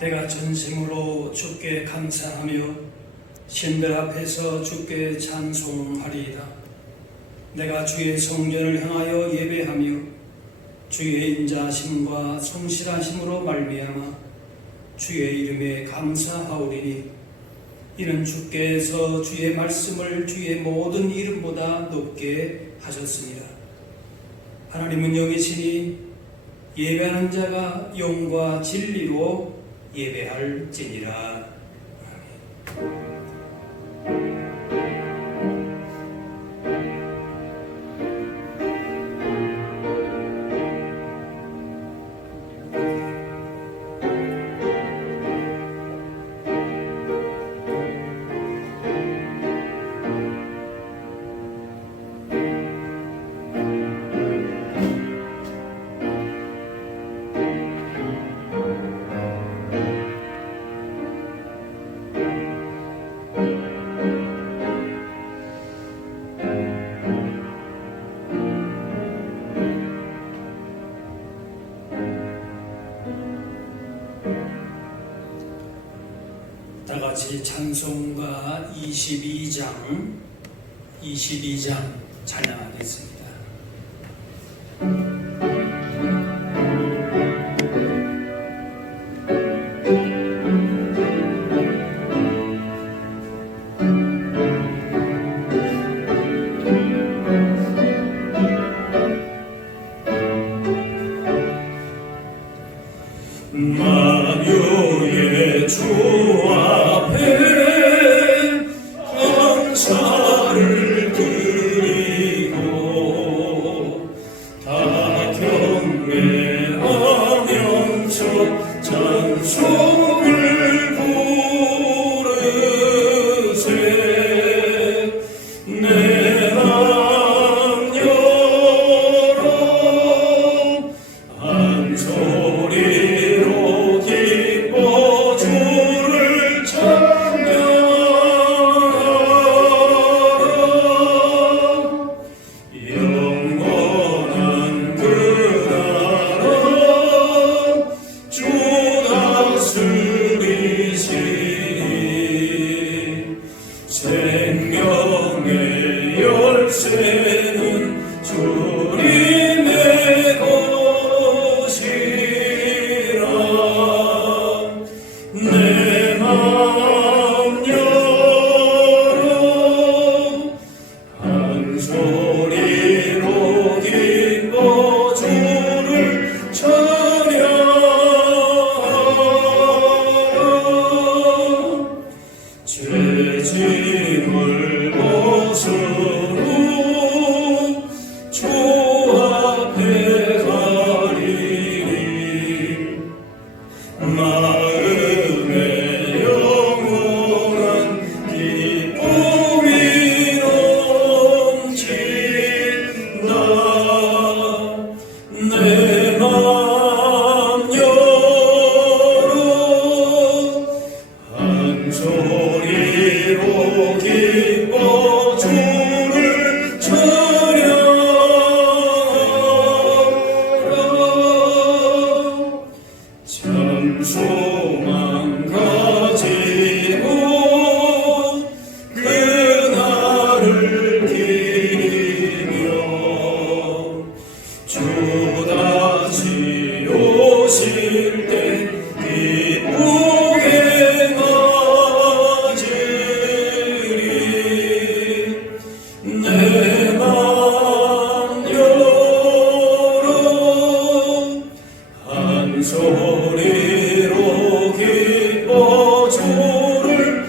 내가 전심으로 주께 감사하며 신들 앞에서 주께 찬송하리이다. 내가 주의 성전을 향하여 예배하며 주의 인자하심과 성실하심으로 말미암아 주의 이름에 감사하오리니 이는 주께서 주의 말씀을 주의 모든 이름보다 높게 하셨습니다. 하나님은 영이시니 예배하는 자가 영과 진리로 예배할지니라. 아멘. 다같이 찬송가 22장 찬양하겠습니다. 만유의 주 앞에 감사를 드리고 보조를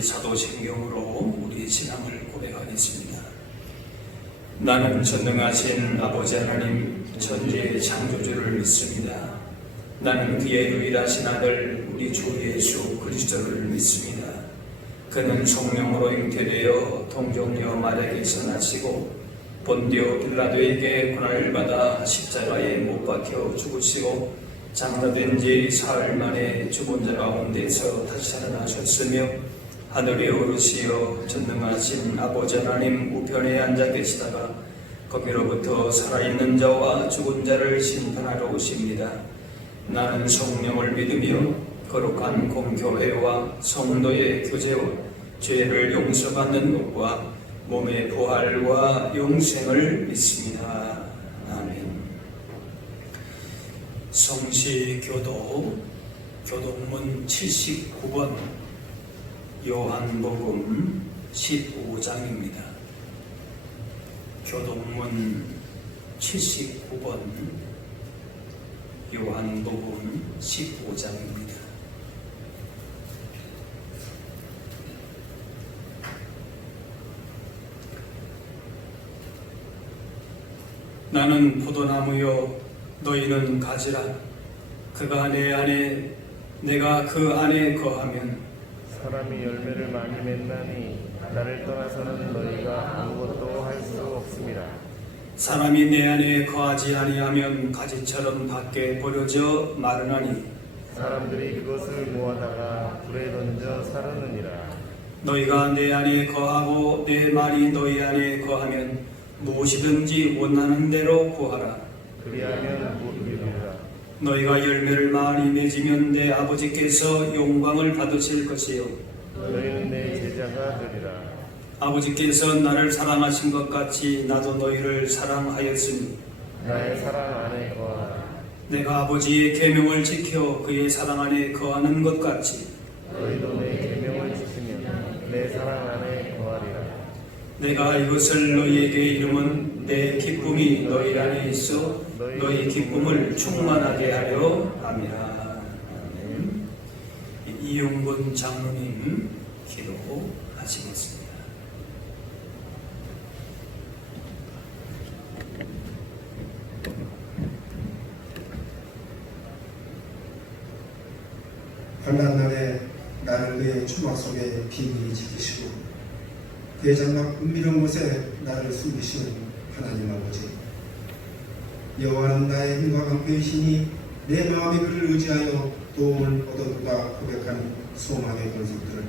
사도신경으로 우리 신앙을 고백하겠습니다. 나는 전능하신 아버지 하나님 천지의 창조주를 믿습니다. 나는 그의 유일하신 아들 우리 주 예수 그리스도를 믿습니다. 그는 성령으로 잉태되어 동정녀 마리아에게서 나시고 본디오 빌라도에게 고난을 받아 십자가에 못 박혀 죽으시고 장사된 지 사흘 만에 죽은 자 가운데서 다시 살아나셨으며 하늘에 오르시어 전능하신 아버지 하나님 우편에 앉아 계시다가 거기로부터 살아있는 자와 죽은 자를 심판하러 오십니다. 나는 성령을 믿으며 거룩한 공교회와 성도의 교제와 죄를 용서받는 것과 몸의 부활과 영생을 믿습니다. 아멘. 성시교도 교동문 79번 요한복음 15장입니다. 교동문 79번 요한복음 15장입니다. 나는 포도나무요 너희는 가지라. 그가 내 안에 내가 그 안에 거하면 사람이 열매를 많이 맺나니 나를 떠나서는 너희가 아무것도 할 수 없습니다. 사람이 내 안에 거하지 아니하면 가지처럼 밖에 버려져 마르나니 사람들이 그것을 모아다가 불에 던져 사르느니라. 너희가 내 안에 거하고 내 말이 너희 안에 거하면 무엇이든지 원하는 대로 구하라. 그리하면 못 이루리라. 너희가 열매를 많이 맺으면 내 아버지께서 영광을 받으실 것이요 너희는 내 제자가 되리라. 아버지께서 나를 사랑하신 것 같이 나도 너희를 사랑하였으니 나의 사랑 안에 거하라. 내가 아버지의 계명을 지켜 그의 사랑 안에 거하는 것 같이 너희도 내 계명을 지키면 내 사랑 안에 거하리라. 내가 이것을 너희에게 이름은 내 기쁨이 너희 안에 있어 너희 기쁨을 충만하게 하려 함이라. 아멘. 이용근 장로님 기도하시겠습니다. 환난날에 나를 그의 초막 속에 비밀히 지키시고 대장막 은밀한 곳에 나를 숨기시는 하나님 아버지, 여호와는 나의 힘과 방패이시니 내 마음이 그를 의지하여 도움을 얻어두다 고백하는 소망의 권속들을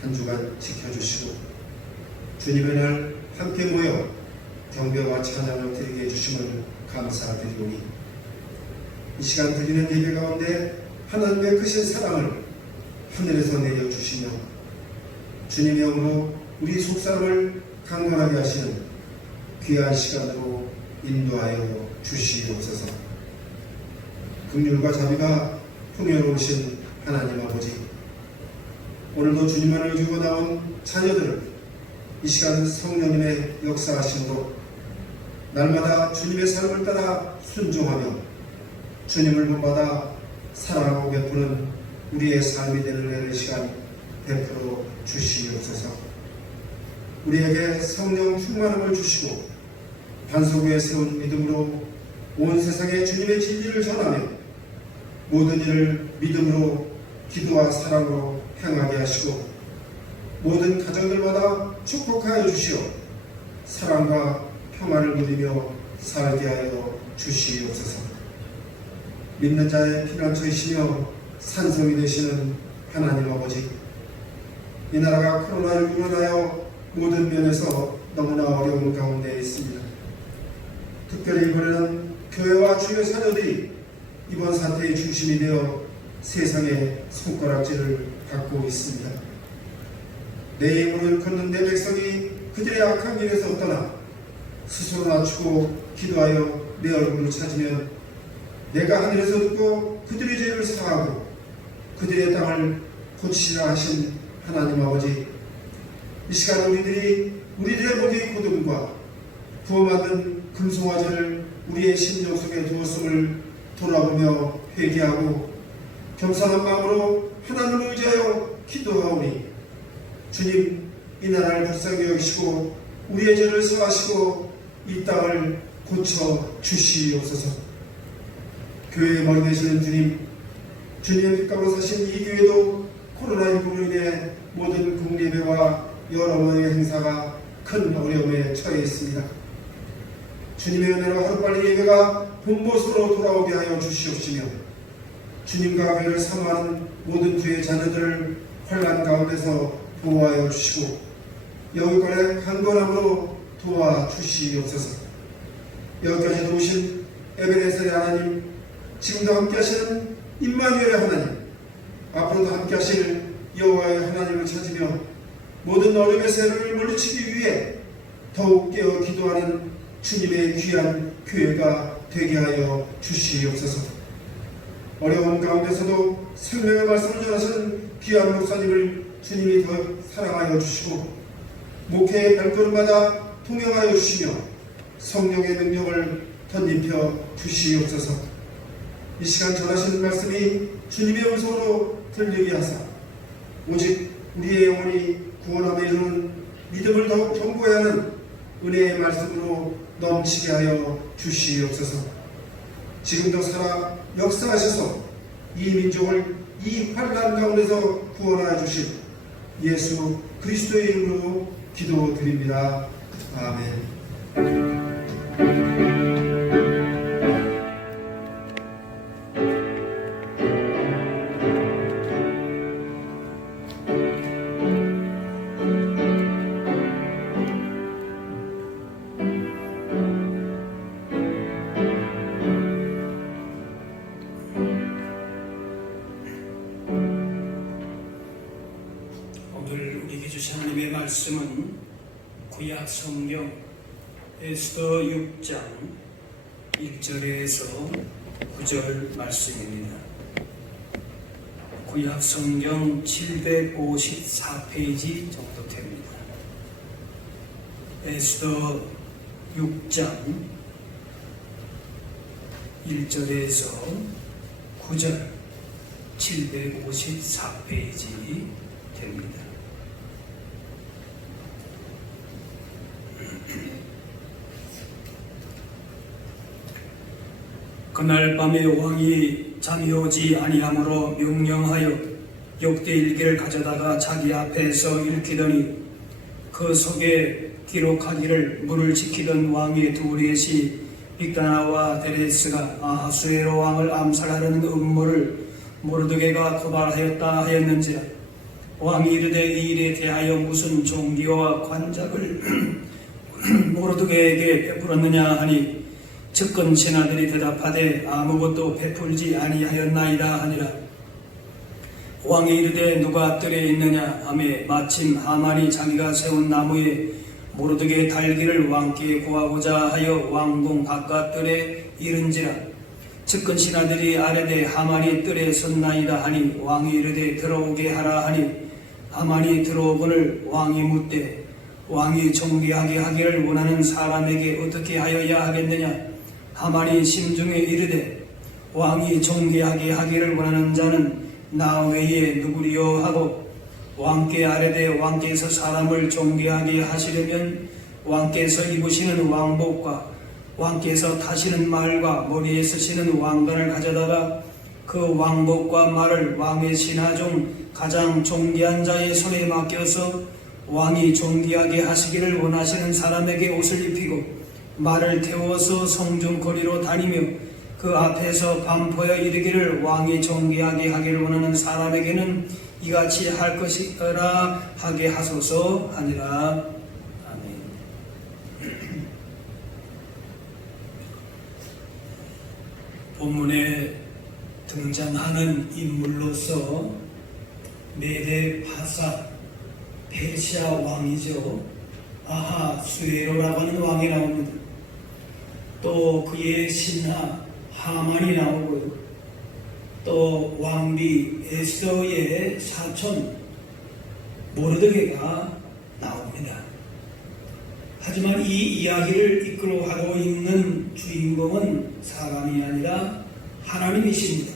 한 주간 지켜주시고 주님의 날 함께 모여 경배와 찬양을 드리게 해주심을 감사드리오니 이 시간 드리는 예배 가운데 하나님의 크신 사랑을 하늘에서 내려주시며 주님의 영으로 우리 속사람을 강건하게 하시는 귀한 시간으로 인도하여 주시옵소서. 긍휼과 자비가 풍요로우신 하나님 아버지, 오늘도 주님만을 주고 나온 자녀들을 이 시간 성령님의 역사하심으로 날마다 주님의 삶을 따라 순종하며 주님을 본받아 사랑하고 베푸는 우리의 삶이 되는 내일 시간 베풀어 주시옵소서. 우리에게 성령 충만함을 주시고 반석 위에 세운 믿음으로 온 세상에 주님의 진리를 전하며 모든 일을 믿음으로 기도와 사랑으로 행하게 하시고 모든 가정들마다 축복하여 주시어 사랑과 평안을 누리며 살게 하여 주시옵소서. 믿는 자의 피난처이시며 산성이 되시는 하나님 아버지, 이 나라가 코로나19로 인하여 모든 면에서 너무나 어려운 가운데 있습니다. 특별히 이번에는 교회와 주요 사녀들이 이번 사태의 중심이 되어 세상의 손가락질을 받고 있습니다. 내 힘으로 걷는 내 백성이 그들의 악한 길에서 떠나 스스로 낮추고 기도하여 내 얼굴을 찾으면 내가 하늘에서 듣고 그들의 죄를 사하고 그들의 땅을 고치시라 하신 하나님 아버지, 이 시간 우리들의 목의 고등과 부어 만든 금송아지를 우리의 심령 속에 두었음을 돌아보며 회개하고 겸손한 마음으로 하나님을 의지하여 기도하오니, 주님, 이 나라를 불쌍히 여기시고 우리의 죄를 사하시고 이 땅을 고쳐 주시옵소서. 교회의 머리 되시는 주님, 주님의 빛감으로 사신 이 교회도 코로나19로 인해 모든 공예배와 여러 번의 행사가 큰 어려움에 처해 있습니다. 주님의 은혜로 하루빨리 예배가 본 모습으로 돌아오게 하여 주시옵시며, 주님과 교회를 사모하는 모든 주의 자녀들을 환난 가운데서 보호하여 주시고 여기까지 강건함으로 도와주시옵소서. 여기까지 도우신 에베네셀의 하나님, 지금도 함께 하시는 임마누엘의 하나님, 앞으로도 함께 하실 여호와의 하나님을 찾으며 모든 어려움의 세력을 물리치기 위해 더욱 깨어 기도하는 주님의 귀한 교회가 되게 하여 주시옵소서. 어려운 가운데서도 생명의 말씀을 전하시는 귀한 목사님을 주님이 더 사랑하여 주시고 목회의 발걸음마다 동행하여 주시며 성령의 능력을 덧입혀 주시옵소서. 이 시간 전하시는 말씀이 주님의 음성으로 들리게 하사 오직 우리의 영혼이 구원함에 이르는 믿음을 더욱 견고해야 하는 은혜의 말씀으로 넘치게 하여 주시옵소서. 지금도 살아 역사하셔서 이 민족을 이 환난 가운데서 구원하여 주실 예수 그리스도의 이름으로 기도드립니다. 아멘. 오늘 우리에게 주신 하나님의 말씀은 구약 성경 에스더 6장 1절에서 9절 말씀입니다. 구약 성경 754페이지 정도 됩니다. 에스더 6장 1절에서 9절 754페이지 됩니다. 그날 밤에 왕이 잠이 오지 아니하므로 명령하여 역대일기를 가져다가 자기 앞에서 읽히더니 그 속에 기록하기를 문을 지키던 왕의 둘이시 빅다나와 데레스가 아하수에로 왕을 암살하려는 음모를 모르드게가 고발하였다 하였는지라. 왕이 이르되 이 일에 대하여 무슨 종기와 관작을 모르드게에게 베풀었느냐 하니 측근 신하들이 대답하되 아무것도 베풀지 아니하였나이다 하니라. 왕이 이르되 누가 뜰에 있느냐 하매 마침 하만이 자기가 세운 나무에 모르드게 달기를 왕께 구하고자 하여 왕궁 바깥 뜰에 이른지라. 측근 신하들이 아뢰되 하만이 뜰에 섰나이다 하니 왕이 이르되 들어오게 하라 하니 하만이 들어오거늘 왕이 묻되 왕이 존귀하게 하기를 원하는 사람에게 어떻게 하여야 하겠느냐. 하만이 심중에 이르되 왕이 존귀하게 하기를 원하는 자는 나 외에 누구리요 하고 왕께 아뢰되 왕께서 사람을 존귀하게 하시려면 왕께서 입으시는 왕복과 왕께서 타시는 말과 머리에 쓰시는 왕관을 가져다가 그 왕복과 말을 왕의 신하 중 가장 존귀한 자의 손에 맡겨서 왕이 존귀하게 하시기를 원하시는 사람에게 옷을 입히고 말을 태워서 성중 거리로 다니며 그 앞에서 반포여 이르기를 왕이 존귀하게 하기를 원하는 사람에게는 이같이 할 것이라 하게 하소서 하니라. 아멘. 본문에 등장하는 인물로서 메데 파사 페르시아 왕이죠. 아하수에로라고 하는 왕이 나옵니다. 또 그의 신하 하만이 나오고요. 또 왕비 에스더의 사촌 모르드게가 나옵니다. 하지만 이 이야기를 이끌어가고 있는 주인공은 사람이 아니라 하나님이십니다.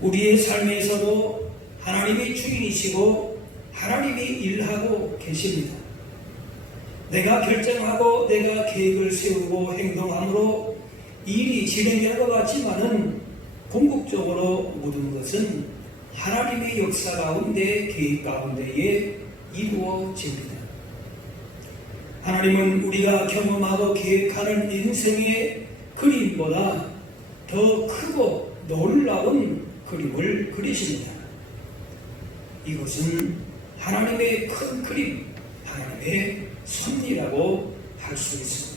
우리의 삶에서도 하나님이 주인이시고 하나님이 일하고 계십니다. 내가 결정하고 내가 계획을 세우고 행동함으로 일이 진행되는 것 같지만은 궁극적으로 모든 것은 하나님의 역사 가운데 계획 가운데에 이루어집니다. 하나님은 우리가 경험하고 계획하는 인생의 그림보다 더 크고 놀라운 그림을 그리십니다. 이것은 하나님의 큰 그림, 하나님의 섭리라고 할 수 있습니다.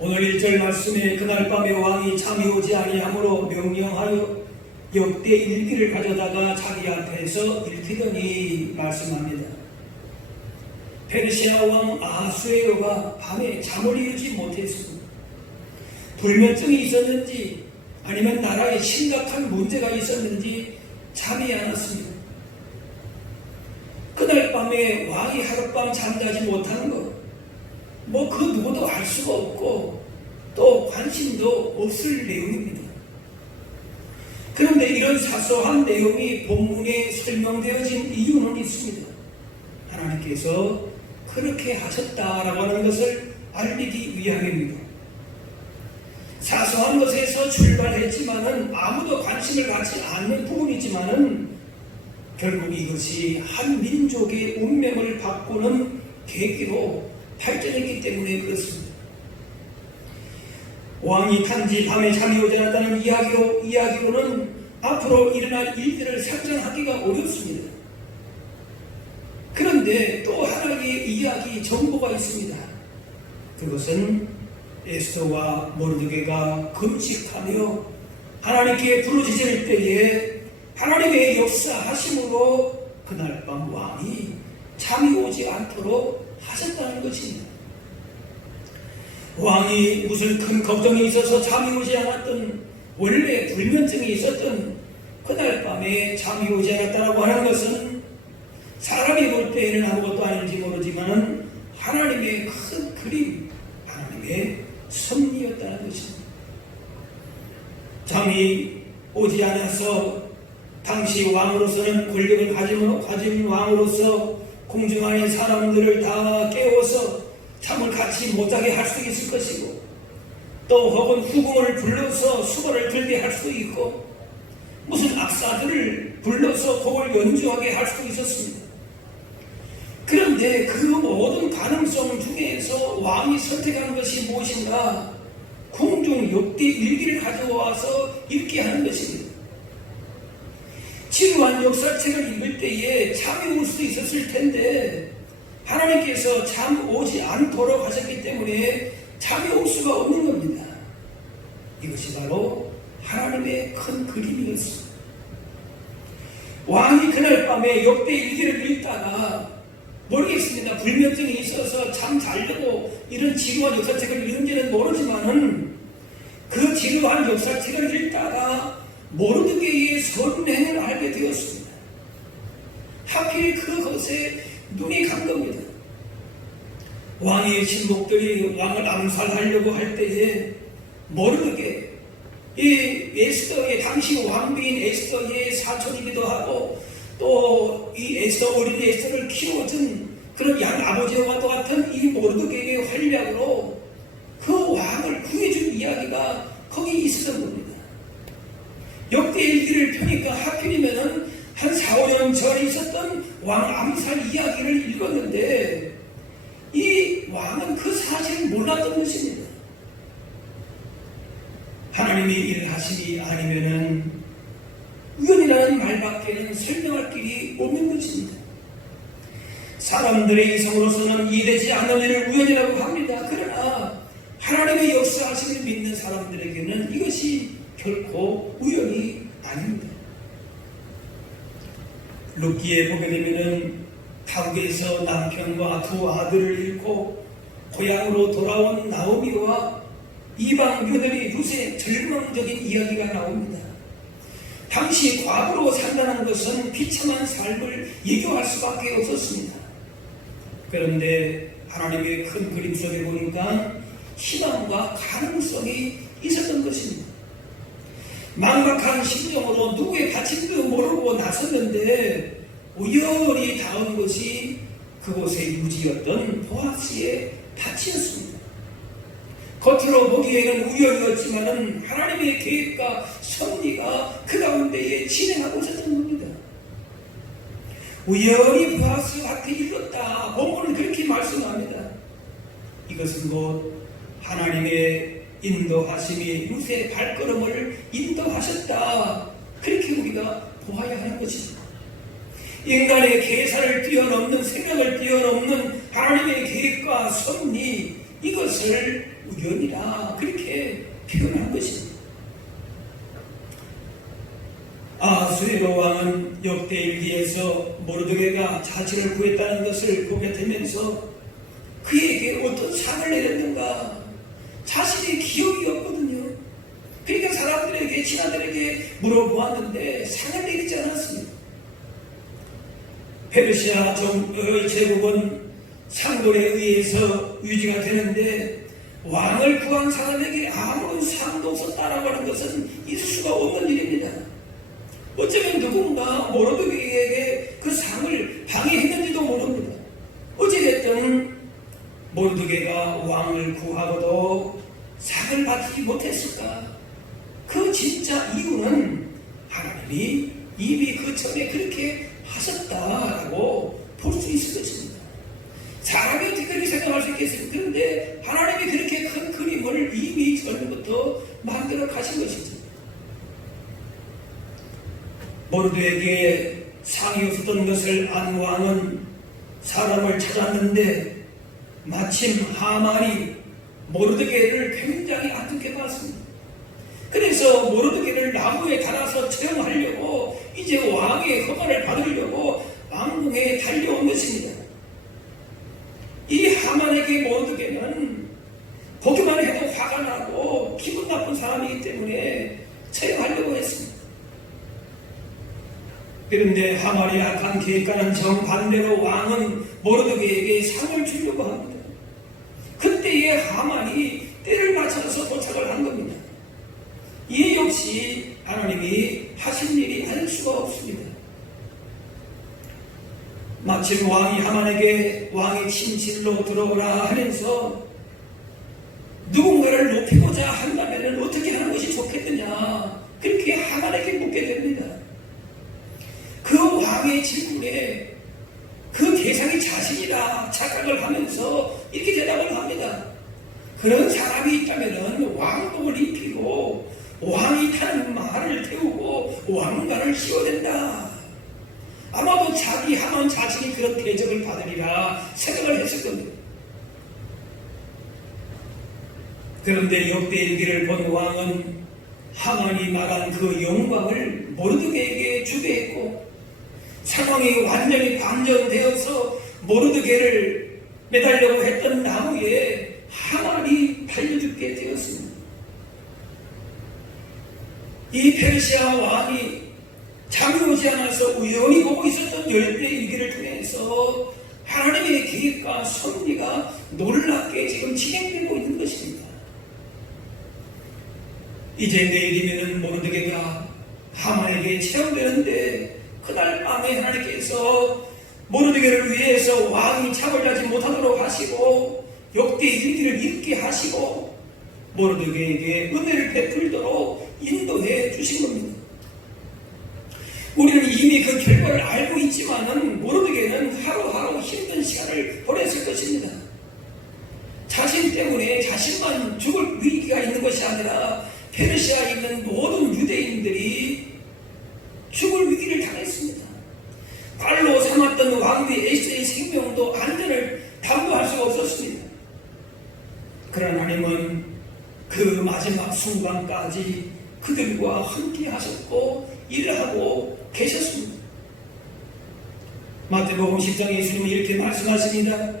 오늘 1절 말씀에 그날 밤에 왕이 잠이 오지 아니하므로 명령하여 역대 일기를 가져다가 자기 앞에서 읽히더니 말씀합니다. 페르시아 왕 아하수에로가 밤에 잠을 이루지 못했습니다. 불면증이 있었는지 아니면 나라에 심각한 문제가 있었는지 잠이 안 왔습니다. 그날 밤에 왕이 하룻밤 잠자지 못한 것, 그 누구도 알 수가 없고 또 관심도 없을 내용입니다. 그런데 이런 사소한 내용이 본문에 설명되어진 이유는 있습니다. 하나님께서 그렇게 하셨다라고 하는 것을 알리기 위함입니다. 사소한 것에서 출발했지만은 아무도 관심을 갖지 않는 부분이지만은 결국 이것이 한 민족의 운명을 바꾸는 계기로 발전했기 때문에 그렇습니다. 왕이 단지 밤에 잠이 오지 않았다는 이야기로는 앞으로 일어날 일들을 상상하기가 어렵습니다. 그런데 또 하나의 이야기 정보가 있습니다. 그것은 에스더와 모르드게가 금식하며 하나님께 부르짖을 때에 하나님의 역사하심으로 그날 밤 왕이 잠이 오지 않도록 하셨다는 것입니다. 왕이 무슨 큰 걱정이 있어서 잠이 오지 않았던, 원래 불면증이 있었던 그날 밤에 잠이 오지 않았다고 하는 것은 사람이 볼 때에는 아무것도 아닌지 모르지만 하나님의 큰 그림, 하나님의 섭리였다는 것입니다. 잠이 오지 않아서 당시 왕으로서는 권력을 가진 왕으로서 궁중 안의 사람들을 다 깨워서 잠을 같이 못 자게 할 수 있을 것이고, 또 혹은 후궁을 불러서 수건을 들게 할 수 있고, 무슨 악사들을 불러서 곡을 연주하게 할 수 있었습니다. 그런데 그 모든 가능성 중에서 왕이 선택한 것이 무엇인가? 궁중 역대 일기를 가져와서 읽게 하는 것입니다. 지루한 역사책을 읽을 때에 잠이 올 수도 있었을 텐데 하나님께서 잠 오지 않도록 하셨기 때문에 잠이 올 수가 없는 겁니다. 이것이 바로 하나님의 큰 그림이었습니다. 왕이 그날 밤에 역대 일기를 읽다가 모르겠습니다. 불면증이 있어서 잠 자려고 이런 지루한 역사책을 읽는지는 모르지만은 그 지루한 역사책을 읽다가 모르드게의 선행을 알게 되었습니다. 하필 그것에 눈이 간 겁니다. 왕의 신복들이 왕을 암살하려고 할 때에 모르드게, 이 에스더의 당시 왕비인 에스더의 사촌이기도 하고 또 이 에스더 어린이 에스더를 키워준 그런 양 아버지와 같은 이 모르드게의 활약으로 그 왕을 구해준 이야기가 거기 있었던 겁니다. 역대 일기를 펴니까 하필이면은 한 4, 5년 전에 있었던 왕 암살 이야기를 읽었는데 이 왕은 그 사실을 몰랐던 것입니다. 하나님이 일하심이 아니면은 우연이라는 말밖에는 설명할 길이 없는 것입니다. 사람들의 이성으로서는 이해되지 않는 일을 우연이라고 합니다. 그러나 하나님의 역사하심을 믿는 사람들에게는 이것이 결코 우연이 아닙니다. 룻기에 보게 되면은 타국에서 남편과 두 아들을 잃고 고향으로 돌아온 나오미와 이방 며느리 룻의 절망적인 이야기가 나옵니다. 당시 과부로 산다는 것은 비참한 삶을 예교할 수밖에 없었습니다. 그런데 하나님의 큰 그림 속에 보니까 희망과 가능성이 있었던 것입니다. 망박한 심정으로 누구의 밭인지도 모르고 나섰는데 우연히 닿은 것이 그곳의 유지였던 보아스의 밭이었습니다. 겉으로 보기에는 우연이었지만 하나님의 계획과 섭리가 그 가운데에 진행하고 있었던 겁니다. 우연히 보아스 밭에 이뤘다. 본문은 그렇게 말씀합니다. 이것은 곧 하나님의 인도하심이 룻의 발걸음을 인도하셨다. 그렇게 우리가 보아야 하는 것입니다. 인간의 계산을 뛰어넘는, 생각을 뛰어넘는 하나님의 계획과 섭리, 이것을 우연이라 그렇게 표현한 것입니다. 아수에로 왕은 역대일기에서 모르드게가 자치를 구했다는 것을 보게 되면서 그에게 어떤 상을 내렸는가 자신의 기억이 없거든요. 그러니까 사람들에게, 친아들에게 물어보았는데 상을 내리지 않았습니다. 페르시아 제국은 상돌에 의해서 유지가 되는데 왕을 구한 사람에게 아무런 상도 없었다라고 하는 것은 있을 수가 없는 일입니다. 어쩌면 누군가 모르드게에게 그 상을 방해했는지도 모릅니다. 어찌됐든 모르드게가 왕을 구하고도 상을 받지 못했을까? 그 진짜 이유는 하나님이 이미 그 전에 그렇게 하셨다라고 볼 수 있을 것입니다. 사람이 어떻게 그렇게 생각할 수 있겠습니까? 그런데 하나님이 그렇게 큰 그림을 이미 전부터 만들어 가신 것이죠. 모르드게에게 상이 없었던 것을 안 왕은 사람을 찾았는데 마침 하만이 모르드게를 굉장히 안 좋게 봤습니다. 그래서 모르드게를 나무에 달아서 처형하려고 이제 왕의 허가를 받으려고 왕궁에 달려온 것입니다. 이 하만에게 모르드게는 보기만 해도 화가 나고 기분 나쁜 사람이기 때문에 처형하려고 했습니다. 그런데 하만이 악한 계획과는 정반대로 왕은 모르드게에게 상을 주려고 합니다. 그때에 하만이 때를 맞춰서 도착을 한 겁니다. 이 역시 하나님이 하신 일이 아닐 수가 없습니다. 마침 왕이 하만에게 왕의 침실로 들어오라 하면서 누군가를 높이고자 한다면 어떻게 하는 것이 좋겠느냐, 그렇게 하만에게 묻게 됩니다. 그 왕의 질문에 그 대상이 자신이라 착각을 하면서 이렇게 대답을 합니다. 그런 사람이 있다면 왕복을 입히고 왕이 타는 말을 태우고 왕관을 씌워야 된다. 아마도 자기 하만 자신이 그런 대접을 받으리라 생각을 했을 겁니다. 그런데 역대일기를 본 왕은 하만이 말한 그 영광을 모르드게에게 주게 했고 상황이 완전히 반전되어서 모르드게를 매달려고 했던 나무에 하만이 달려 죽게 되었습니다. 이 페르시아 왕이 잠이 오지 않아서 우연히 보고 있었던 열대일기를 통해서 하나님의 계획과 섭리가 놀랍게 지금 진행되고 있는 것입니다. 이제 내일이면 모르드게가 하만에게 체험되는데 그날 밤에 하나님께서 모르드게를 위해서 왕이 잠을 자지 못하도록 하시고 역대일기를 읽게 하시고 모르드게에게 은혜를 베풀도록 인도해 주신 겁니다. 우리는 이미 그 결과를 알고 있지만은 모르드게는 하루하루 힘든 시간을 보냈을 것입니다. 자신 때문에 자신만 죽을 위기가 있는 것이 아니라 페르시아에 있는 모든 유대인들이 죽을 위기를 당했습니다. 발로 삼았던 왕비 에스더의 생명도 안전을 담보할 수가 없었습니다. 그러나 하나님은 그 마지막 순간까지 그들과 함께 하셨고 일을 하고 계셨습니다. 마태복음 10장에 예수님이 이렇게 말씀하십니다.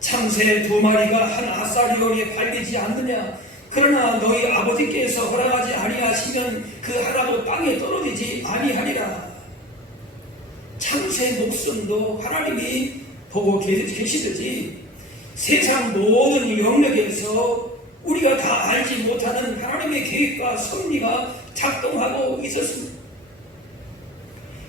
참새 2마리가 한 아사리온에 발리지 않느냐? 그러나 너희 아버지께서 허락하지 아니하시면 그 하나도 땅에 떨어지지 아니하리라. 창세 목숨도 하나님이 보고 계시듯이 세상 모든 영역에서 우리가 다 알지 못하는 하나님의 계획과 섭리가 작동하고 있었습니다.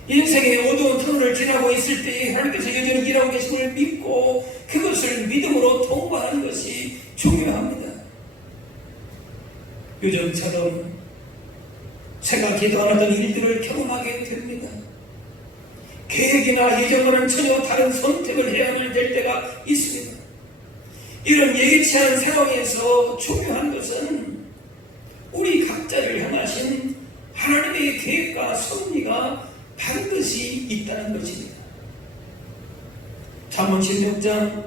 인생의 어두운 터널을 지나고 있을 때에 하나님께서 여전히 일하고 계심을 믿고 그것을 믿음으로 통과하는 것이 중요합니다. 요즘처럼 생각지도 않았던 일들을 경험하게 됩니다. 계획이나 예정과는 전혀 다른 선택을 해야만 될 때가 있습니다. 이런 예기치 않은 상황에서 중요한 것은 우리 각자를 향하신 하나님의 계획과 섭리가 반드시 있다는 것입니다. 잠언 16장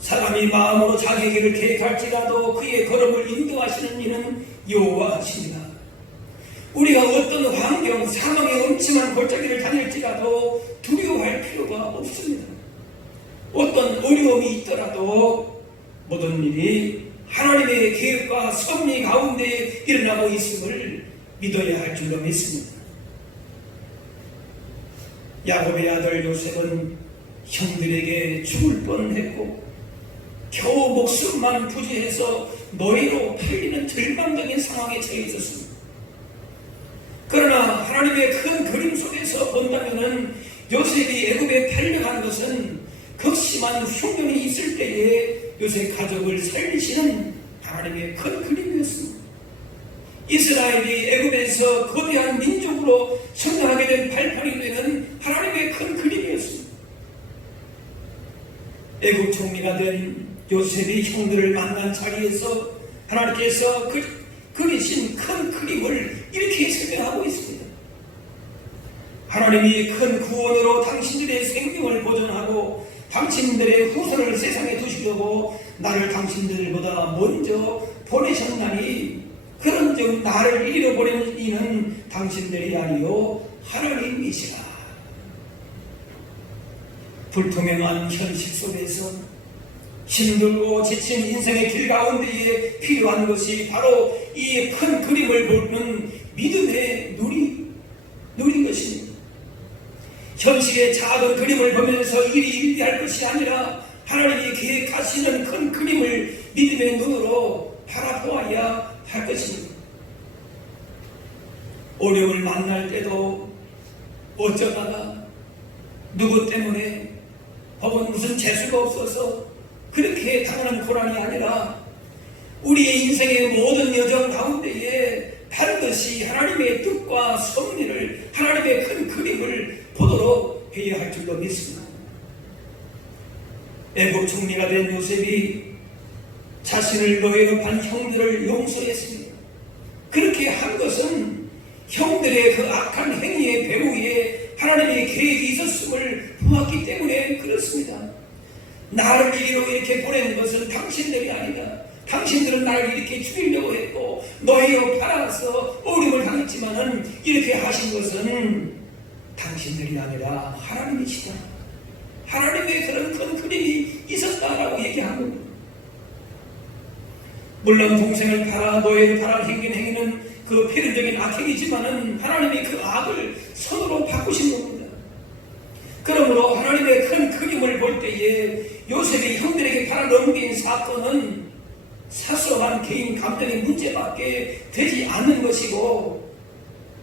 사람이 마음으로 자기 길을 계획할지라도 그의 걸음을 인도하시는 이는 여호와시니라. 우리가 어떤 환경, 사망의 음침한 골짜기를 다닐지라도 두려워할 필요가 없습니다. 어떤 어려움이 있더라도 모든 일이 하나님의 계획과 섭리 가운데 일어나고 있음을 믿어야 할 줄로 믿습니다. 야곱의 아들 요셉은 형들에게 죽을 뻔했고 겨우 목숨만 부지해서 노예로 팔리는 절망적인 상황에 처해 있었습니다. 그러나 하나님의 큰 그림 속에서 본다면 요셉이 애굽에 팔려간 것은 극심한 흉년이 있을 때에 요셉 가족을 살리시는 하나님의 큰 그림이었습니다. 이스라엘이 애굽에서 거대한 민족으로 성장하게 된 발판이 되는 하나님의 큰 그림이었습니다. 애굽 총리가 된 요셉이 형들을 만난 자리에서 하나님께서 그리신 큰 그림을 이렇게 설명하고 있습니다. 하나님이 큰 구원으로 당신들의 생명을 보존하고 당신들의 후손을 세상에 두시려고 나를 당신들보다 먼저 보내셨나니 그런즉 나를 이리로 보내는 이는 당신들이 아니요 하나님이시라. 불투명한 현실 속에서 힘들고 지친 인생의 길 가운데에 필요한 것이 바로 이 큰 그림을 보는 믿음의 눈인 것입니다. 현실의 작은 그림을 보면서 일이 일비할 것이 아니라 하나님이 계획하시는 큰 그림을 믿음의 눈으로 바라보아야 할 것입니다. 어려움을 만날 때도 어쩌다가 누구 때문에 혹은 무슨 재수가 없어서 그렇게 당하는 고난이 아니라 우리의 인생의 모든 여정 가운데에 반드시 하나님의 뜻과 섭리를 하나님의 큰 그림을 보도록 해야 할 줄로 믿습니다. 애굽 총리가 된 요셉이 자신을 노예로 판 형들을 용서했습니다. 그렇게 한 것은 형들의 그 악한 행위의 배후에 하나님의 계획이 있었음을 보았기 때문에 그렇습니다. 나를 이리로 이렇게 보내는 것은 당신들이 아니다. 당신들은 나를 이렇게 죽이려고 했고 노예로 팔아서 어려움을 당했지만은 이렇게 하신 것은 당신들이 아니라 하나님이시다. 하나님의 그런 큰 그림이 있었다라고 얘기한 겁니다. 물론 동생을 팔아 노예를 팔아 행위는 그 필연적인 악행이지만은 하나님이 그 악을 선으로 바꾸신 겁니다. 그러므로 하나님의 큰 그림을 볼 때에 요셉이 형들에게 팔아 넘긴 사건은 사소한 개인 감정의 문제밖에 되지 않는 것이고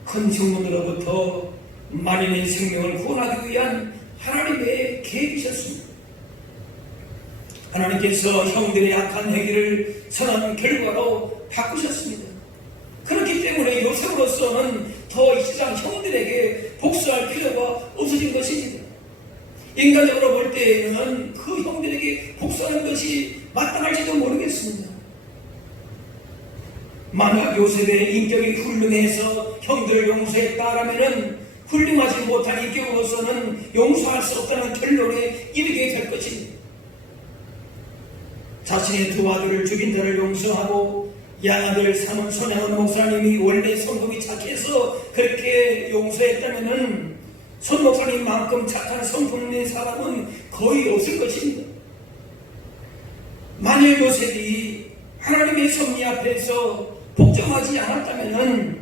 큰 흉문으로부터 만인의 생명을 구원하기 위한 하나님의 계획이셨습니다. 하나님께서 형들의 악한 행위를 선한 결과로 바꾸셨습니다. 그렇기 때문에 요셉으로서는 더 이 세상 형들에게 복수할 필요가 없어진 것입니다. 인간적으로 볼 때에는 그 형들에게 복수하는 것이 마땅할지도 모르겠습니다. 만약 요셉의 인격이 훌륭해서 형들을 용서했다라면 훌륭하지 못한 인격으로서는 용서할 수 없다는 결론에 이르게 될 것입니다. 자신의 두 아들을 죽인 자를 용서하고 양아들 삼은 손양원 목사님이 원래 성품이 착해서 그렇게 용서했다면 손 목사님만큼 착한 성품의 사람은 거의 없을 것입니다. 만일 요셉이 하나님의 섭리 앞에서 복종하지 않았다면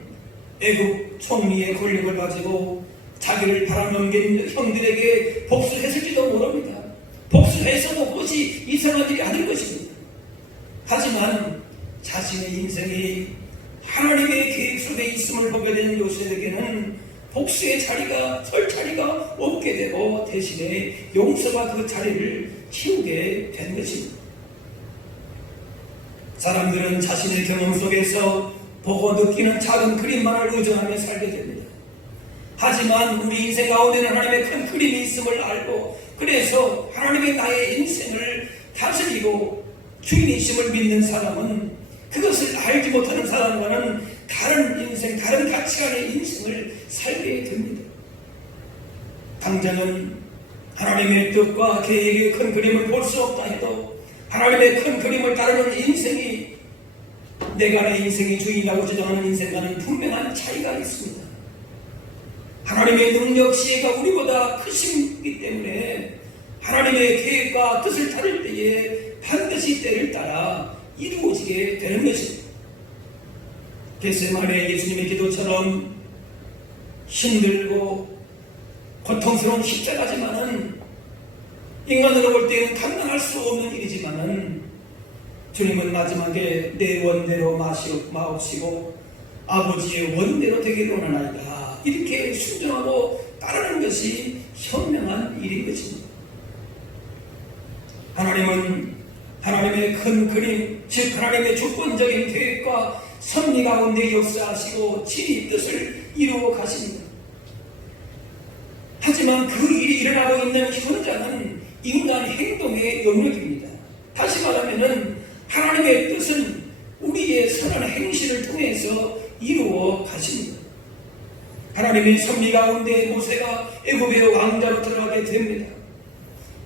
애국 총리의 권력을 가지고 자기를 팔아넘긴 형들에게 복수했을지도 모릅니다. 복수해서도 그것이 이상한 일이 아닐 것입니다. 하지만 자신의 인생이 하나님의 계획 속에 있음을 보게 된 요셉에게는 복수의 자리가 설 자리가 없게 되고 대신에 용서가 그 자리를 채우게 된 것입니다. 사람들은 자신의 경험 속에서 보고 느끼는 작은 그림만을 의존하며 살게 됩니다. 하지만 우리 인생 가운데는 하나님의 큰 그림이 있음을 알고 그래서 하나님의 나의 인생을 다스리고 주인이심을 믿는 사람은 그것을 알지 못하는 사람과는 다른 인생, 다른 가치관의 인생을 살게 됩니다. 당장은 하나님의 뜻과 계획의 큰 그림을 볼 수 없다 해도 하나님의 큰 그림을 따르는 인생이 내가 내 인생의 주인이라고 주장하는 인생과는 분명한 차이가 있습니다. 하나님의 능력, 지혜가 우리보다 크시기 때문에 하나님의 계획과 뜻을 따를 때에 반드시 때를 따라 이루어지게 되는 것입니다. 겟세마네 예수님의 기도처럼 힘들고 고통스러운 십자가지만은 인간으로 볼 때는 감당할 수 없는 일이지만은 주님은 마지막에 내 원대로 마옵시고 아버지의 원대로 되기를 원하나이다. 이렇게 순종하고 따르는 것이 현명한 일인 것입니다. 하나님은 하나님의 큰 그림, 즉 하나님의 주권적인 계획과 섭리 가운데 역사하시고 진리 뜻을 이루어 가십니다. 하지만 그 일이 일어나고 있는 현장은 인간 행동의 영역입니다. 다시 말하면 하나님의 뜻은 우리의 선한 행실을 통해서 이루어 가십니다. 하나님의 섭리 가운데 모세가 애굽의 왕자로 들어가게 됩니다.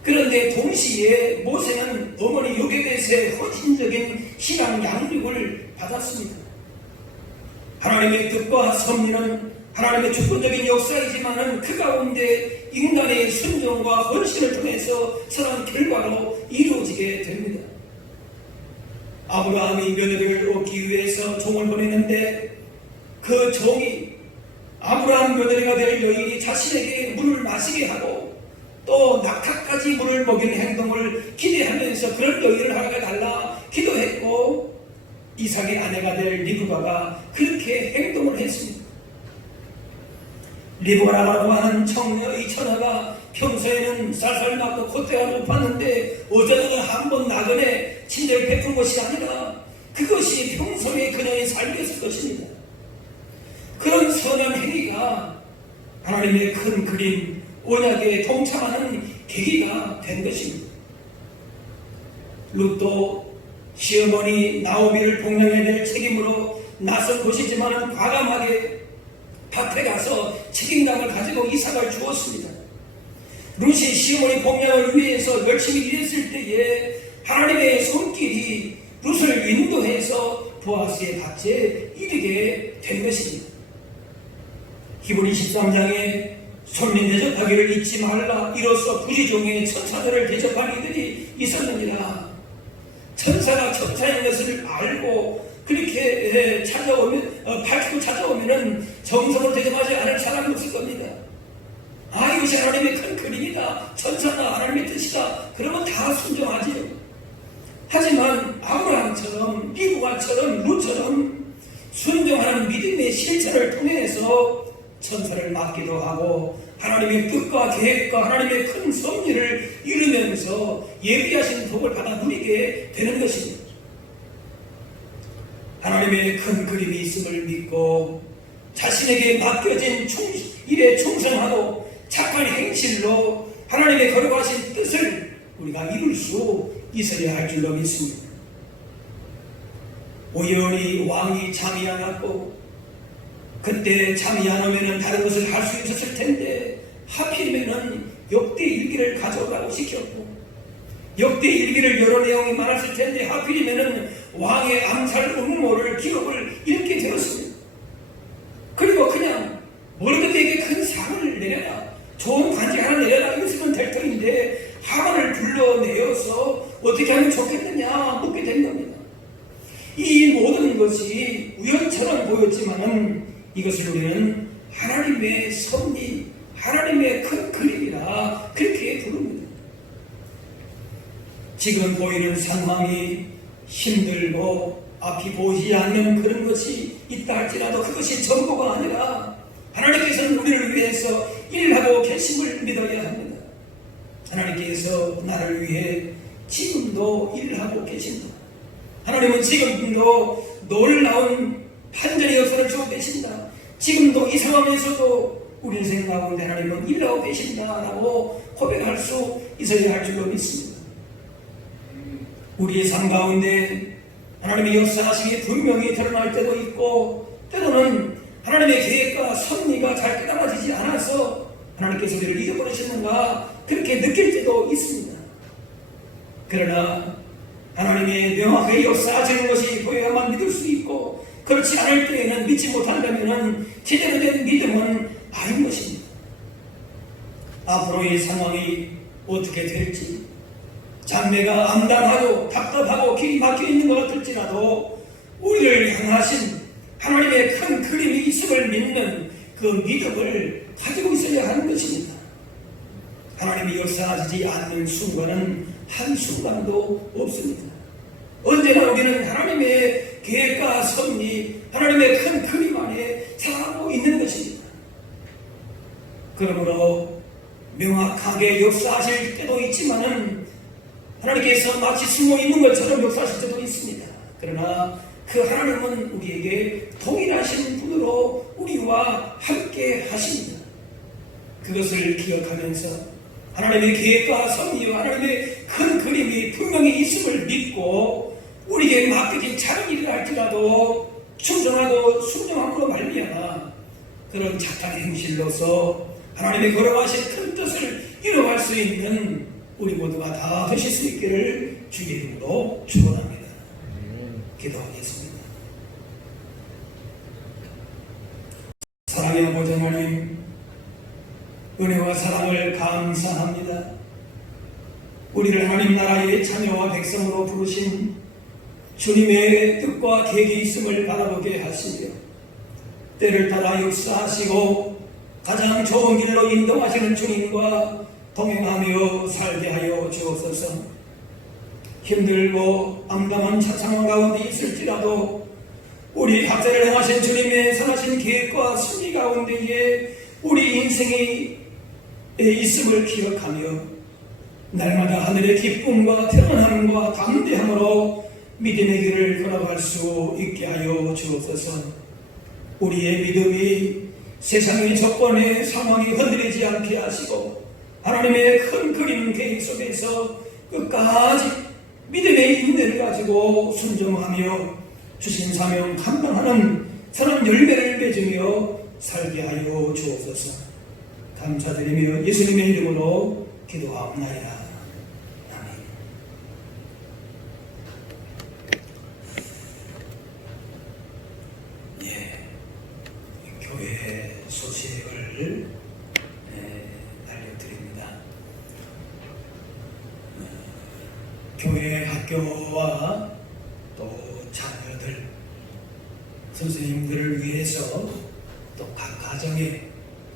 그런데 동시에 모세는 어머니 요게벳의 헌신적인 신앙 양육을 받았습니다. 하나님의 뜻과 섭리는 하나님의 주권적인 역사이지만은 그 가운데 인간의 순종과 헌신을 통해서 선한 결과로 이루어지게 됩니다. 아브라함이 며느리를 얻기 위해서 종을 보내는데 그 종이 아브라함 며느리가 될 여인이 자신에게 물을 마시게 하고 또 낙타까지 물을 먹이는 행동을 기대하면서 그런 여인을 하게 달라 기도했고 이삭의 아내가 될 리브가가 그렇게 행동을 했습니다. 리브가라고 하는 이 처녀가 평소에는 쌀쌀 맞고 콧대가 높았는데 어쩌다가 한번 나그네 친절을 베푼 것이 아니라 그것이 평소에 그녀의 삶이었을 것입니다. 그런 선한 행위가 하나님의 큰 그림, 언약에 동참하는 계기가 된 것입니다. 룻도 시어머니 나오미를 복령해야 될 책임으로 나선 것이지만 과감하게 밭에 가서 책임감을 가지고 이삭을 주었습니다. 룻이 시어머니 복령을 위해서 열심히 일했을 때에 하나님의 손길이 룻을 인도해서 보아스의 밭에 이르게 된 것입니다. 히브리 13장에 손님 대접하기를 잊지 말라. 이로써 부지종의 천사들을 대접한 이들이 있었느니라. 천사가 천사인 것을 알고 그렇게 밝히고 찾아오면은 정성을 대접하지 않을 사람이 없을 겁니다. 아, 이것이 하나님의 큰 그림이다. 천사다. 하나님의 뜻이다. 그러면 다 순종하지요. 하지만 아브라함처럼 리브가처럼 룻처럼 순종하는 믿음의 실천을 통해서 천사를 맡기도 하고 하나님의 뜻과 계획과 하나님의 큰 섭리를 이루면서 예비하신 복을 받아 누리게 되는 것입니다. 하나님의 큰 그림이 있음을 믿고 자신에게 맡겨진 일에 충성하고 착한 행실로 하나님의 거룩하신 뜻을 우리가 이룰 수 있어야 할 줄로 믿습니다. 우연히 왕이 잠이 안 왔고 그때 잠이 안 오면 다른 것을 할 수 있었을 텐데 하필이면 역대 일기를 가져오라고 시켰고 역대 일기를 여러 내용이 많았을 텐데 하필이면 왕의 암살 음모를 기록을 읽게 되었습니다. 그리고 그냥 모르드게에게 큰 상을 내려라, 좋은 관직 하나 내려라, 이랬으면 될 터인데 하만을 불러내어서 어떻게 하면 좋겠느냐 묻게 된 겁니다. 이것을 우리는 하나님의 섭리, 하나님의 큰 그림이라 그렇게 부릅니다. 지금 보이는 상황이 힘들고 앞이 보이지 않는 그런 것이 있다 할지라도 그것이 전부가 아니라 하나님께서는 우리를 위해서 일하고 계심을 믿어야 합니다. 하나님께서 나를 위해 지금도 일하고 계신다. 하나님은 지금도 놀라운 판전의 역사를 주고 계신다. 지금도 이 상황에서도 우리 인생 가운데 하나님은 일하고 계신다라고 고백할 수 있어야 할 줄로 믿습니다. 우리의 삶 가운데 하나님의 역사하심이 분명히 드러날 때도 있고, 때로는 하나님의 계획과 섭리가 잘 깨달아지지 않아서 하나님께서 우리를 잊어버리셨는가 그렇게 느낄 때도 있습니다. 그러나 하나님의 명확하게 역사하시는 것이 보여야만 믿을 수 있고, 그렇지 않을 때에는 믿지 못한다면 제대로 된 믿음은 아닌 것입니다. 앞으로의 상황이 어떻게 될지, 장래가 암담하고 답답하고 길이 막혀 있는 것 같을지라도 우리를 향하신 하나님의 큰 그림이 있음을 믿는 그 믿음을 가지고 있어야 하는 것입니다. 하나님이 역사하지 않는 순간은 한순간도 없습니다. 언제나 우리는 하나님의 계획과 섭리, 하나님의 큰 그림 안에 살아가고 있는 것입니다. 그러므로 명확하게 역사하실 때도 있지만은 하나님께서 마치 숨어 있는 것처럼 역사하실 때도 있습니다. 그러나 그 하나님은 우리에게 동일하신 분으로 우리와 함께 하십니다. 그것을 기억하면서 하나님의 계획과 섭리와 하나님의 큰 그림이 분명히 있음을 믿고 우리에게 맡겨진 작은 일을 할지라도 충성하고 순종함으로 말미암아 그런 착한 행실로서 하나님의 걸어가신 큰 뜻을 이뤄갈 수 있는 우리 모두가 다 되실 수 있기를 주의 이름으로 축원합니다. 기도하겠습니다. 사랑의 아버지 하나님, 은혜와 사랑을 감사합니다. 우리를 하나님 나라의 자녀와 백성으로 부르신 주님의 뜻과 계획이 있음을 바라보게 하시며 때를 따라 역사하시고 가장 좋은 길로 인도하시는 주님과 동행하며 살게 하여 주옵소서. 힘들고 암담한 상황 가운데 있을지라도 우리 각자를 행하신 주님의 선하신 계획과 승리 가운데에 우리 인생이 있음을 기억하며 날마다 하늘의 기쁨과 평안함과 담대함으로 믿음의 길을 걸어갈 수 있게 하여 주옵소서. 우리의 믿음이 세상의 조건의 상황이 흔들리지 않게 하시고 하나님의 큰 그림 계획 속에서 끝까지 믿음의 인내를 가지고 순종하며 주신 사명 감당하는 선한 열매를 맺으며 살게 하여 주옵소서. 감사드리며 예수님의 이름으로 기도하옵나이다. 아멘. 교회 소식을 알려드립니다. 교회 학교와 또 자녀들, 선생님들을 위해서 또 각 가정의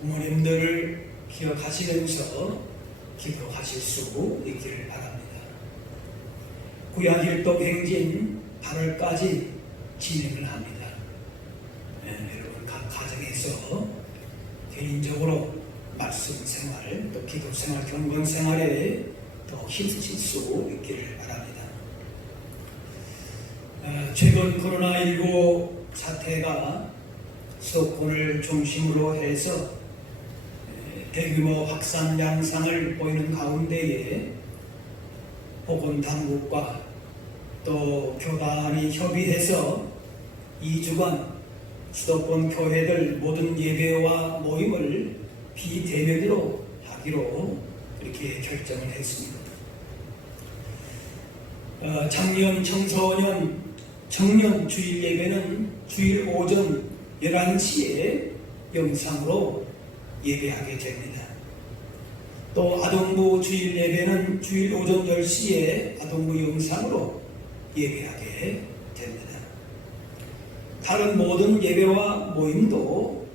부모님들을 기억하시면서 기도하실 수 있기를 바랍니다. 구약일도 행진 8월까지 진행을 합니다. 여러분 각 가정에서 개인적으로 말씀 생활, 또 기도 생활, 경건 생활에 더 힘쓰실 수 있기를 바랍니다. 최근 코로나19 사태가 수도권을 중심으로 해서 대규모 확산 양상을 보이는 가운데에 보건당국과 또 교단이 협의해서 2주간 수도권 교회들 모든 예배와 모임을 비대면으로 하기로 이렇게 결정을 했습니다. 작년 청소년 청년 주일 예배는 주일 오전 11시에 영상으로 예배하게 됩니다. 또 아동부 주일 예배는 주일 오전 10시에 아동부 영상으로 예배하게 됩니다. 다른 모든 예배와 모임도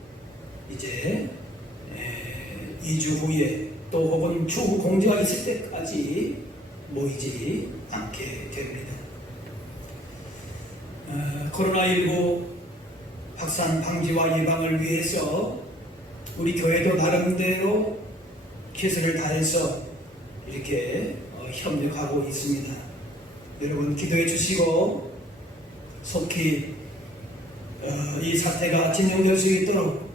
이제 2주 후에 또 혹은 추후 공지가 있을 때까지 모이지 않게 됩니다. 코로나19 확산 방지와 예방을 위해서 우리 교회도 나름대로 최선을 다해서 이렇게 협력하고 있습니다. 여러분 기도해 주시고 속히 이 사태가 진정될 수 있도록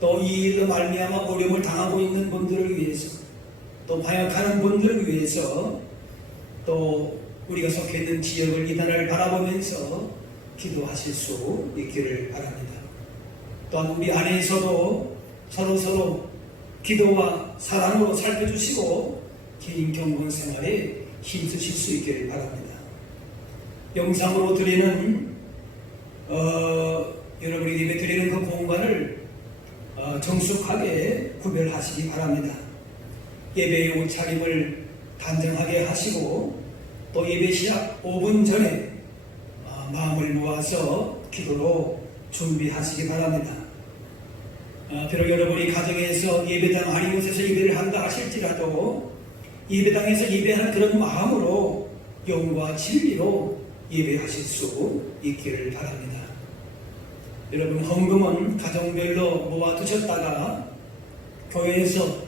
또 이 일로 말미암아 어려움을 당하고 있는 분들을 위해서 또 방역하는 분들을 위해서 또 우리가 속해 있는 지역을 이 나라를 바라보면서 기도하실 수 있기를 바랍니다. 또한 우리 안에서도 서로 기도와 사랑으로 살펴주시고 개인 경건 생활에 힘쓰실 수 있기를 바랍니다. 영상으로 드리는 여러분이 예배 드리는 그 공간을 정숙하게 구별하시기 바랍니다. 예배의 옷차림을 단정하게 하시고 또 예배 시작 5분 전에 마음을 모아서 기도로 준비하시기 바랍니다. 비록 여러분이 가정에서 예배당 아닌 곳에서 예배를 한다 하실지라도 예배당에서 예배하는 그런 마음으로 영과 진리로 예배하실 수 있기를 바랍니다. 여러분 헌금은 가정별로 모아두셨다가 교회에서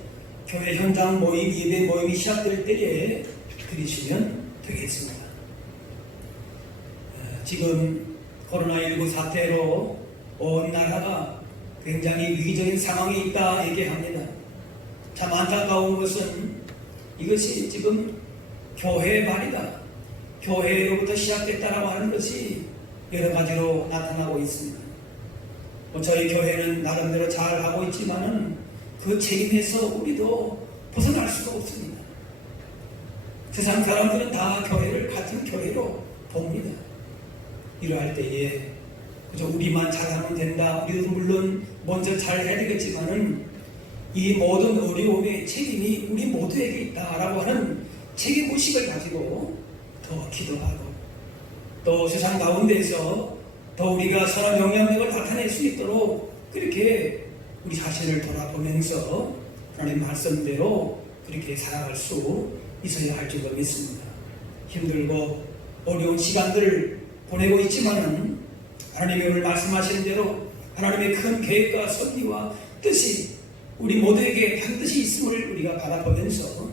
교회 현장 모임, 예배 모임이 시작될 때에 드리시면 되겠습니다. 지금 코로나19 사태로 온 나라가 굉장히 위기적인 상황에 있다 얘기합니다. 참 안타까운 것은 이것이 지금 교회의 말이다. 교회로부터 시작됐다라고 하는 것이 여러 가지로 나타나고 있습니다. 저희 교회는 나름대로 잘 하고 있지만은 그 책임에서 우리도 벗어날 수가 없습니다. 세상 사람들은 다 교회를 같은 교회로 봅니다. 이러할 때에 그저 우리만 잘하면 된다. 우리도 물론 먼저 잘 해야 되겠지만은 이 모든 어려움의 책임이 우리 모두에게 있다라고 하는 책임의식을 가지고 더 기도하고 또 세상 가운데에서 더 우리가 선한 영향력을 나타낼 수 있도록 그렇게 우리 자신을 돌아보면서 하나님 말씀대로 그렇게 살아갈 수 있어야 할 줄로 믿습니다. 힘들고 어려운 시간들을 보내고 있지만은 하나님이 오늘 말씀하신 대로 하나님의 큰 계획과 섭리와 뜻이 우리 모두에게 반드시 있음을 우리가 바라보면서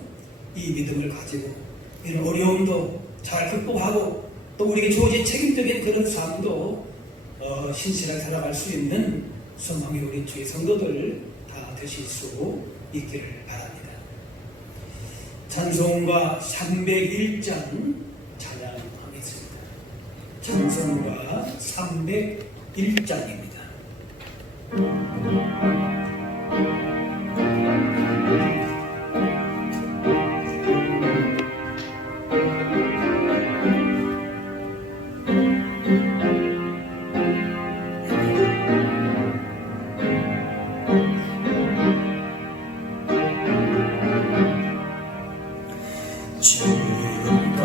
이 믿음을 가지고 이런 어려움도 잘 극복하고 또 우리에게 주어진 책임적인 그런 삶도 신실하게 살아갈 수 있는 소망의 우리 주의 성도들 다 되실 수 있기를 바랍니다. 찬송가 301장 찬양하겠습니다. 찬송가 301장입니다.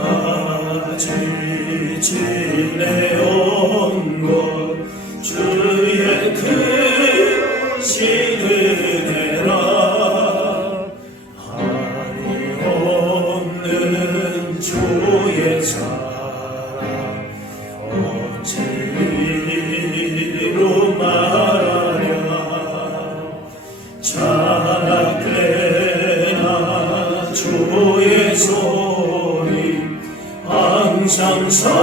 지금까지 지내온 것 주의 크신 은혜라 한이 없는 주의 사랑 어찌로 말하랴 자락되나 주의 소리 항상 살펴주시고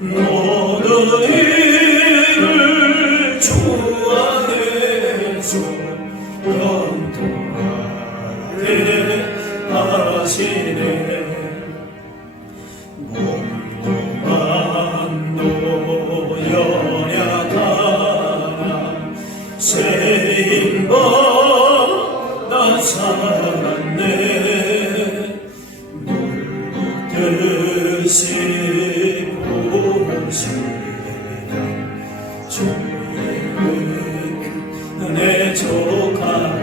모든 일을 주 안에서 영통하게 하시네 몸도 맘도 연약하나 세임받아 살았네 물듯이 보시는 주의 은혜 족하라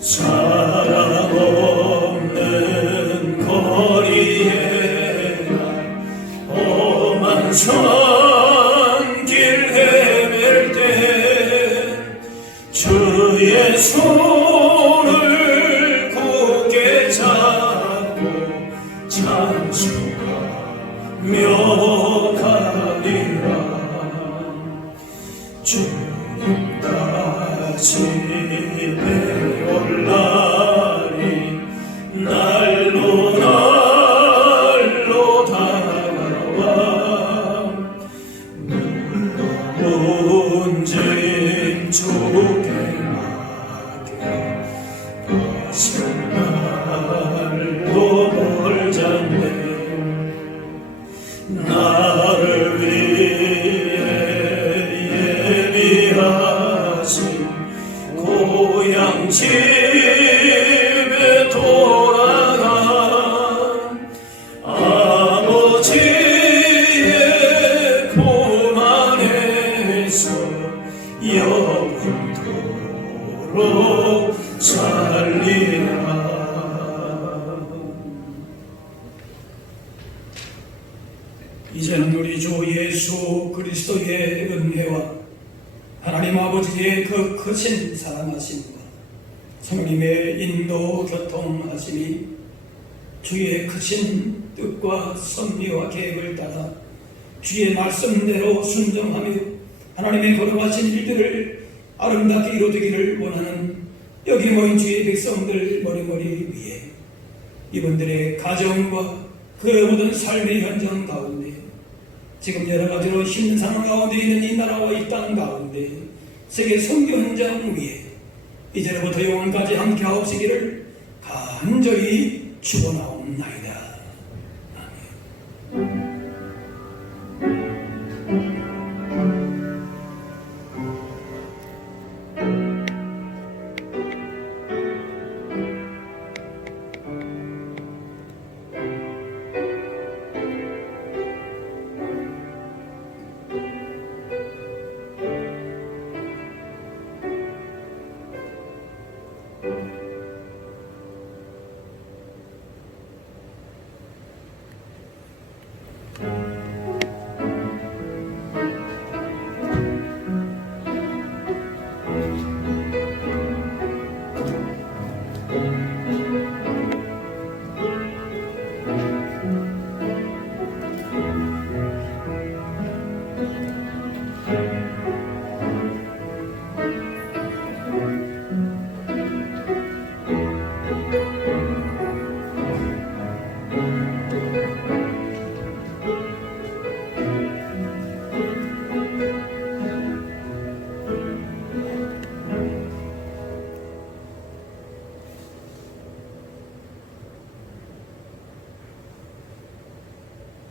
사랑 없는 거리에 내 손을 굳게 잡고 찬송하며 가리라. 주님 다짐에 올라리 날로 날로 다가와 문진 주께 맡겨 벗은 날도 멀잖네. 나를 위해 예비하신 고향 집에 돌아가 아버지의 품 안에서 영원토록 살리라. 이제는 우리 주 예수 그리스도의 은혜와 하나님 아버지의 그 크신 사랑하심과 성령님의 인도 교통하심이 주의 크신 뜻과 섭리와 계획을 따라 주의 말씀대로 순종하며 하나님의 거룩하신 일들을 아름답게 이루어지기를 원하는 여기 모인 주의 백성들 머리머리 위에 이분들의 가정과 그 모든 삶의 현장 가운데 지금 여러 가지로 힘든 상황 가운데 있는 이 나라와 이 땅 가운데 세계 선교 현장 위에 이제부터 영원까지 함께 하옵시기를 간절히 축원하옵나이다.